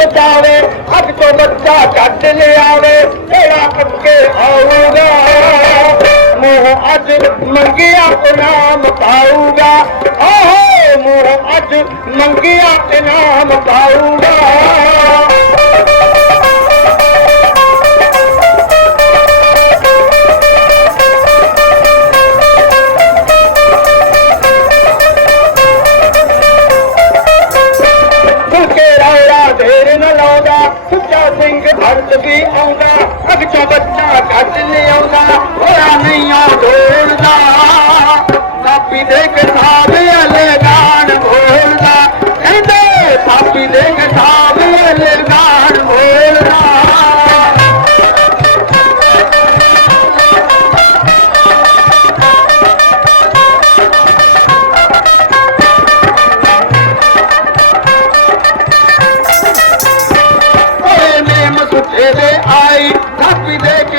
ਬਚਾਵੇ ਅੱਗ ਤੋਂ ਬੱਚਾ ਕੱਢ ਲਿਆਵੇ, ਜਿਹੜਾ ਪੱਕੇ ਆਊਗਾ। ਮੋਹ ਅੱਜ ਮੰਗਿਆ ਇਨਾਮ ਪਾਊਗਾ। ਆਹੋ, ਮੋਹ ਅੱਜ ਮੰਗਿਆ ਇਨਾਮ ਪਾਊਗਾ। ਸਿੰਘ ਵੀ ਆਉਂਦਾ ਅੱਗ ਚੋਂ ਬੱਚਾ ਕੱਢ ਲਿਆਉਂਦਾ, ਹੋਇਆ ਨਹੀਂ ਆ ਢੋਲਦਾ ਕਾਪੀ ਦੇ ਕੇ ਸਾਵੇ ਅਲੇ ਗਾਣ ਬੋਲਦਾ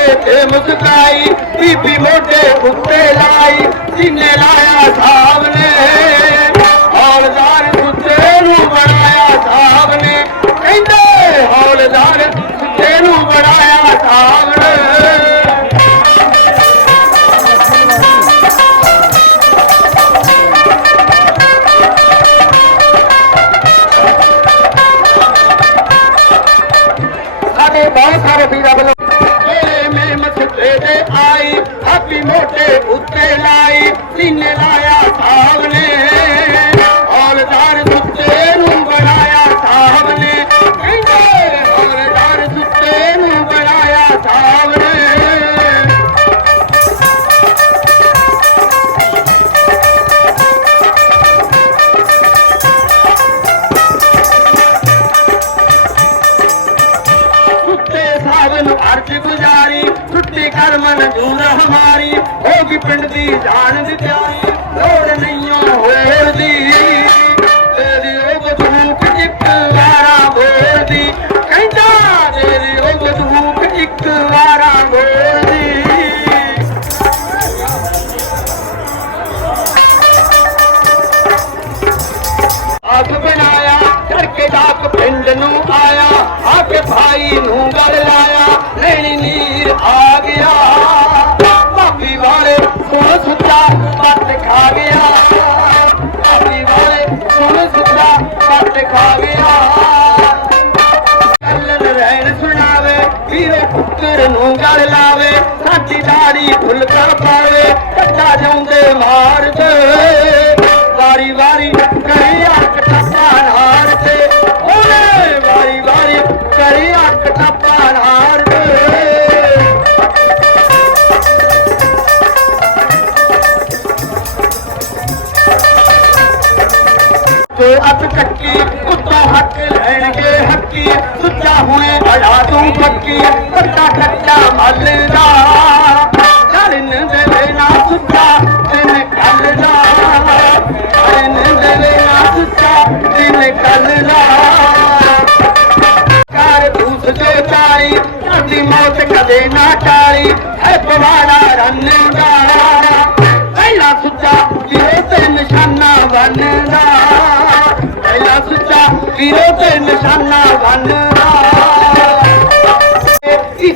ਕੇ ਤੇ ਮੁਸਕਾਈ, ਬੀਬੀ ਮੋਢੇ ਉੱਤੇ ਲਾਈ ਜਿੰਨੇ ਲਾਇਆ ਸਾਹਬ ਨੇ ਹੌਲਦਾਰ ਸੁੱਤੇ ਨੂੰ ਬਣਾਇਆ ਸਾਹਬ ਨੇ ਕਹਿੰਦੇ ਹੌਲਦਾਰ ਸੁੱਤੇ ਨੂੰ ਬਣਾਇਆ ਸਾਹਬ ਨੇ ਮੋਟੇ ਉੱਤੇ ਲਾਈ ਸੀਨੇ ਲਾਈ ਭਾਈ ਨੂੰ ਗਲ कचा मले नचा कला दिले नचा कला मौत निशाना बनदा निशाना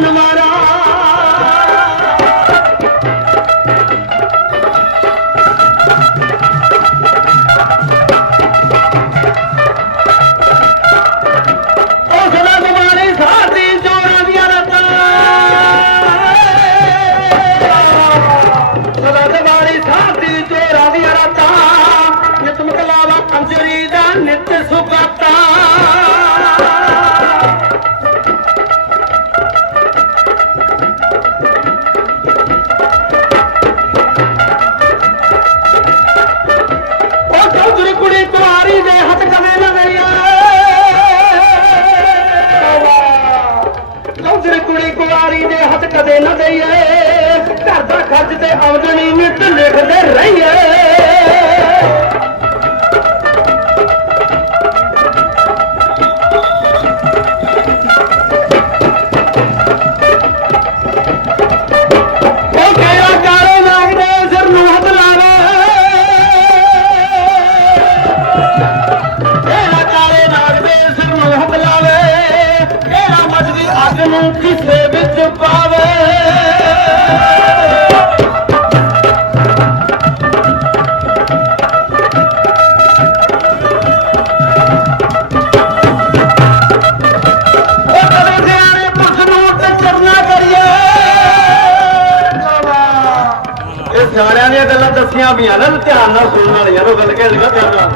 Hanuman. ਸੋਧਣੀ ਨਿਤ ਲਿਖਦੇ ਰਹੀਏ। ਵੀ ਆ ਨਾ, ਧਿਆਨ ਨਾਲ ਸੁਣਨ ਵਾਲੀਆਂ ਉਹ ਗੱਲ ਕਹਿ ਲਗਾ ਧਿਆਨ ਨਾਲ।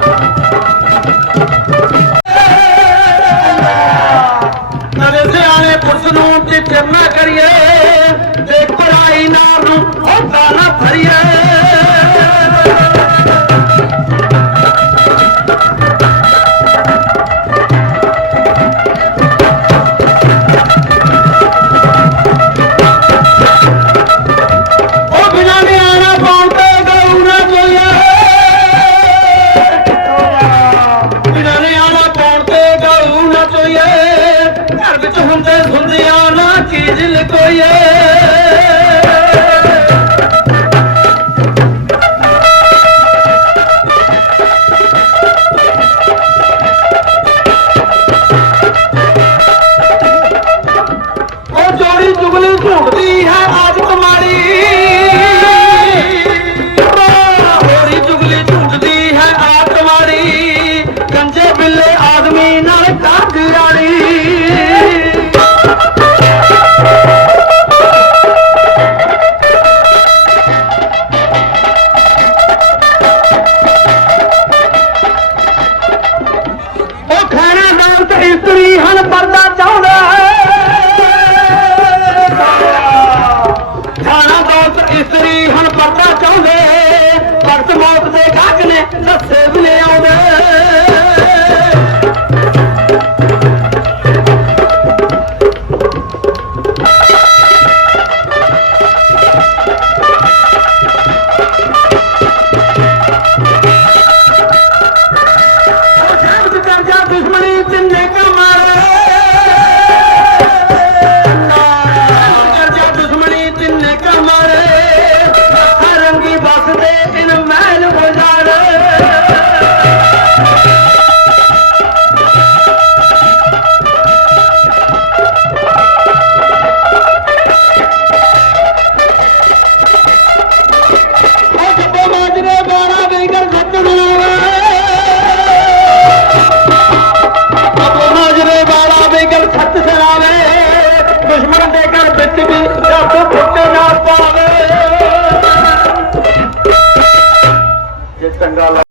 ਨਵੇਂ ਸਿਆਣੇ ਪੁਰਸ਼ ਨੂੰ ਤੇ ਨਾ ਕਰੀਏ ਤੇ ਪੜਾਈ ਨਾਲ ਨੂੰ ਹੋਤਾ ਨਾ ਭਰੀਏ দিল তোয়ে